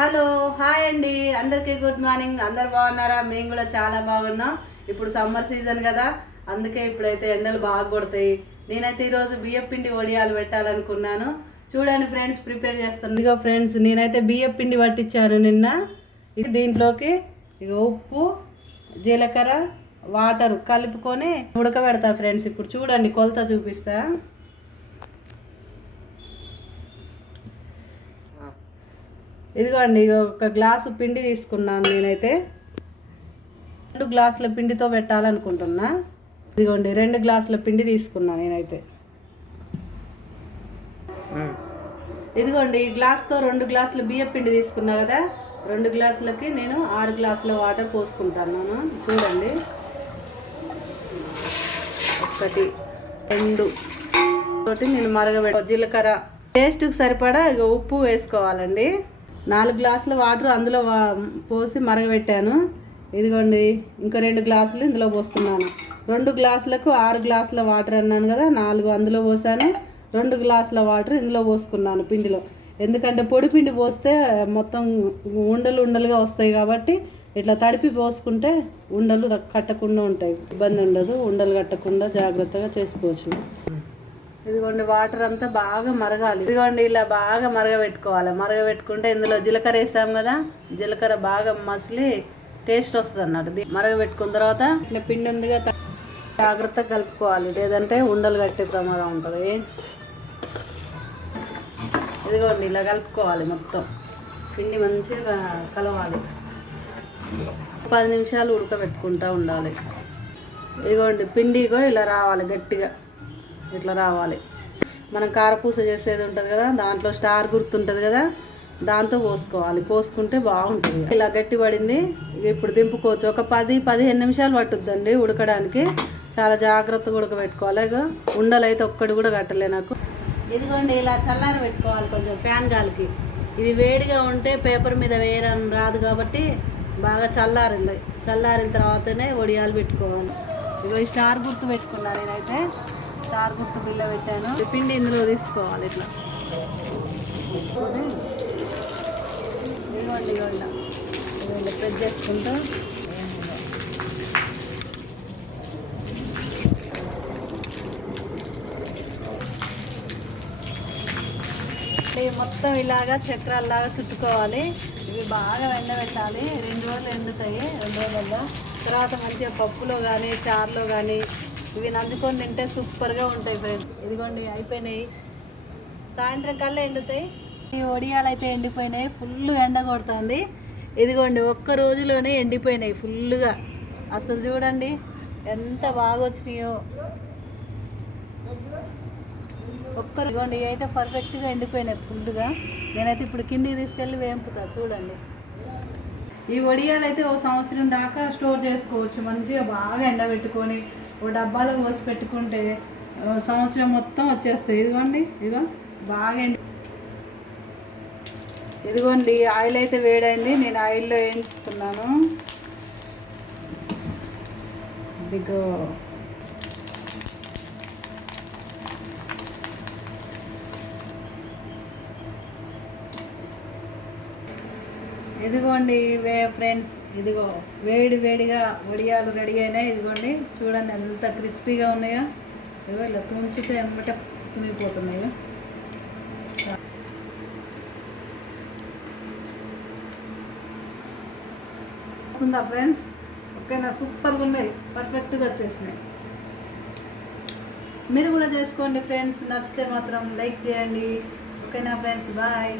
Hello hi అండి. అందరికీ good morning. అందరు బాగున్నారా? మేము కూడా చాలా బాగున్నాం. ఇప్పుడు సమ్మర్ సీజన్ కదా. అందుకే ఇప్పుడైతే ఎండలు బాగా కొడతాయి. నేనైతే ఈరోజు బియ్యం పిండి వడియాలు పెట్టాలనుకున్నాను. చూడండి ఫ్రెండ్స్ ప్రిపేర్ చేస్తాను ఇక ఫ్రెండ్స్ నేనైతే బియ్యం పిండి పట్టించాను నిన్న. ఇది దీంట్లోకి ఇక ఉప్పు జీలకర్ర వాటర్ కలుపుకొని ఉడకబెడతా ఫ్రెండ్స్. ఇప్పుడు చూడండి కొలత చూపిస్తా. ఇదిగోండి ఒక గ్లాసు పిండి తీసుకున్నాను నేనైతే. రెండు గ్లాసుల పిండితో పెట్టాలనుకుంటున్నా. ఇదిగోండి రెండు గ్లాసుల పిండి తీసుకున్నా నేనైతే. ఇదిగోండి ఈ గ్లాస్తో రెండు గ్లాసుల బియ్య పిండి తీసుకున్నా కదా రెండు గ్లాసులకి నేను ఆరు గ్లాసుల వాటర్ పోసుకుంటాను. చూడండి. ఒకటి రెండు. తోటి నేను మరగబెట్ట జీలకర్ర. టేస్ట్కి సరిపడా ఇక ఉప్పు వేసుకోవాలండి. నాలుగు గ్లాసుల వాటర్ అందులో వా- పోసి మరగబెట్టాను. ఇదిగోండి ఇంకో రెండు గ్లాసులు ఇందులో పోస్తున్నాను. రెండు గ్లాసులకు ఆరు గ్లాసుల వాటర్ అన్నాను కదా నాలుగు అందులో పోసాను. రెండు గ్లాసుల వాటర్ ఇందులో పోసుకున్నాను పిండిలో. ఎందుకంటే పొడి పిండి పోస్తే మొత్తం ఉండలు ఉండలుగా వస్తాయి కాబట్టి ఇట్లా తడిపి పోసుకుంటే ఉండలు కట్టకుండా ఉంటాయి. ఇబ్బంది ఉండదు ఉండలు కట్టకుండా జాగ్రత్తగా చేసుకోవచ్చు. ఇదిగోండి వాటర్ అంతా బాగా మరగాలి. ఇదిగోండి ఇలా బాగా మరగబెట్టుకోవాలి. మరగబెట్టుకుంటే ఇందులో జీలకర్ర వేసాం కదా జీలకర్ర బాగా మసిలి టేస్ట్ వస్తుంది అన్నట్టు మరగబెట్టుకున్న తర్వాత పిండి ఉందిగా జాగ్రత్తగా కలుపుకోవాలి. లేదంటే ఉండలు కట్టే ప్రమాదం ఉంటుంది. ఇదిగోండి ఇలా కలుపుకోవాలి మొత్తం. పిండి మంచిగా కలవాలి. పది నిమిషాలు ఉడకబెట్టుకుంటూ ఉండాలి. ఇదిగోండి పిండిగో ఇలా రావాలి గట్టిగా. ఇట్లా రావాలి. మనం కారపూస చేసేది ఉంటుంది కదా దాంట్లో స్టార్ గుర్తుంటుంది కదా దాంతో పోసుకోవాలి. పోసుకుంటే బాగుంటుంది. ఇలా గట్టి పడింది. ఇప్పుడు దింపుకోవచ్చు. ఒక పది పదిహేను నిమిషాలు పట్టుద్దండి ఉడకడానికి. చాలా జాగ్రత్తగా ఉడకబెట్టుకోవాలి. ఉండలు అయితే ఒక్కటి కూడా కట్టలే నాకు. ఇదిగోండి ఇలా చల్లార పెట్టుకోవాలి కొంచెం ఫ్యాన్ గాలికి. ఇది వేడిగా ఉంటే పేపర్ మీద వేయడం రాదు కాబట్టి బాగా చల్లారింది. చల్లారిన తర్వాతనే వడియాలు పెట్టుకోవాలి. ఇగో ఈ స్టార్ గుర్తు పెట్టుకున్నా నేనైతే. స్టార్ గుర్తు బిల్ల పెట్టాను పిండి ఇందులో తీసుకోవాలి ఇట్లా. ఇవ్వండి ఇదిగోండి. ప్రెస్ చేసుకుంటూ. మొత్తం ఇలాగా చక్రాల్లాగా చుట్టుకోవాలి. ఇవి బాగా ఎండబెట్టాలి రెండు రోజులు ఎండుతాయి రెండు రోజుల్లో. తర్వాత మంచిగా పప్పులో కానీ చారులో కానీ ఇవి నందుకొని తింటే సూపర్గా ఉంటాయి ఫ్రెండ్స్ ఇదిగోండి అయిపోయినాయి. సాయంత్రం కల్లా ఎండుతాయి. ఈ ఒడియాలు అయితే ఎండిపోయినాయి. ఫుల్ ఎండ కొడుతుంది. ఇదిగోండి ఒక్క రోజులోనే ఎండిపోయినాయి ఫుల్గా అసలు చూడండి ఎంత బాగా వచ్చినాయో. ఒక్కరు ఇదిగోండి ఇవి అయితే పర్ఫెక్ట్గా ఎండిపోయినాయి ఫుల్గా నేనైతే ఇప్పుడు కిందికి తీసుకెళ్ళి వేంపుతా చూడండి. ఈ వడియాలు అయితే ఓ సంవత్సరం దాకా స్టోర్ చేసుకోవచ్చు. మంచిగా బాగా ఎండబెట్టుకొని ఓ డబ్బాలో పోసి పెట్టుకుంటే సంవత్సరం మొత్తం వచ్చేస్తాయి. ఇదిగోండి ఇదిగో బాగా ఎండి ఇదిగోండి ఆయిల్ అయితే వేడైంది. నేను ఆయిల్లో వేయించుకున్నాను. ఇదిగో. ఇదిగోండి వే ఫ్రెండ్స్ ఇదిగో వేడి వేడిగా వడియాలు రెడీ అయినాయి. ఇదిగోండి చూడండి ఎంత క్రిస్పీగా ఉన్నాయో. ఇదిగో ఇలా తుంచితే ఎంబట తునిగిపోతున్నాయి ఉందా ఫ్రెండ్స్? ఓకేనా సూపర్గా ఉన్నాయి. పర్ఫెక్ట్గా వచ్చేసినాయి. మీరు కూడా చేసుకోండి ఫ్రెండ్స్. నచ్చితే మాత్రం లైక్ చేయండి. ఓకేనా ఫ్రెండ్స్? బాయ్.